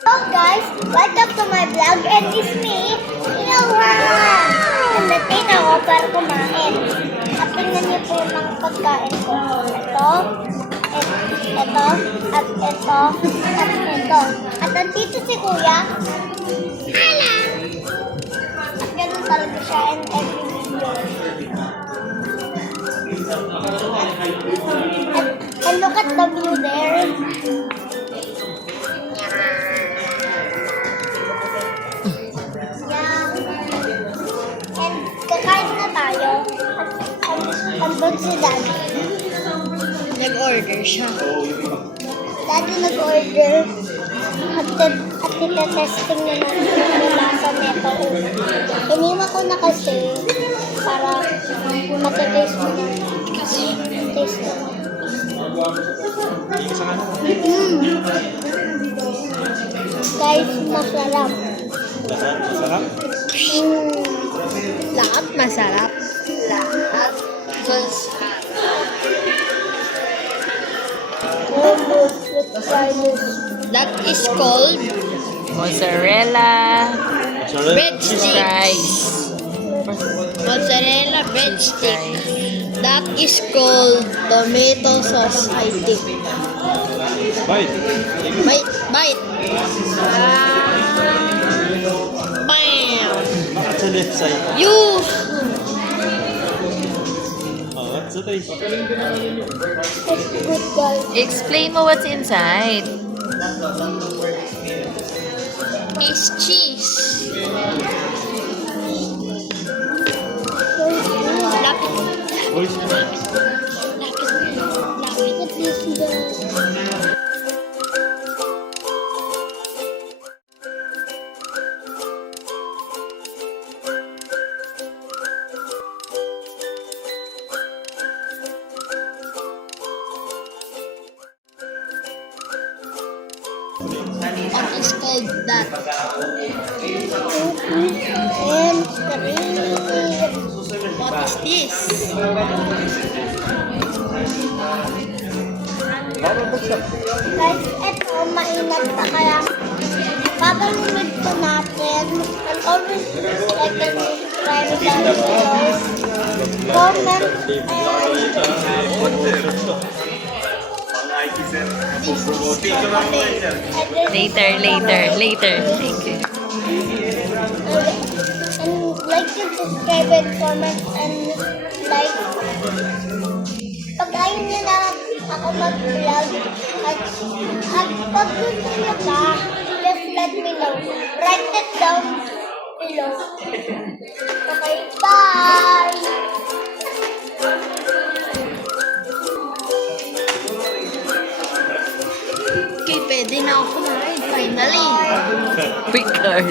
Hello guys, welcome to my vlog and it's me, Ilhan! Nandito ako para kumain. At tingnan niyo po yung mga pagkain ko. Ito, at ito. At nandito si Kuya. Hala! At ganun talaga siya in every video. And look at the view there. And kakain na tayo. At andun si Daddy. Nag-order siya. Daddy nag-order. At ita-testing na natin yung lasa nito. Iniwan ko na kasi para matitaste mo na. Taste mo. Guys, masarap. Masarap? Lahat masarap. Lahat. Let's try this. That is called Mozzarella breadstick. fries. Mozzarella breadstick. That is called tomato sauce, I think. Bite. Bite. Bam! Bakit sa left side? Use! Oh, what's the taste? It's good, guys. Explain mo what's inside. Is cheese. Lapit. Voice mo. Look at this, guys. What is called that? And cream. What is this? Guys, eto, mainat pa kaya papalimid po natin. And always like and subscribe down below. Comment Later. Thank you. And like and subscribe and comment and like. Pag ayaw niyo na ako mag-vlog at pag gusto niyo pa, just let me know. Write it down below. Okay, bye! Okay, pwede na ako kumain. Finally. Quick card.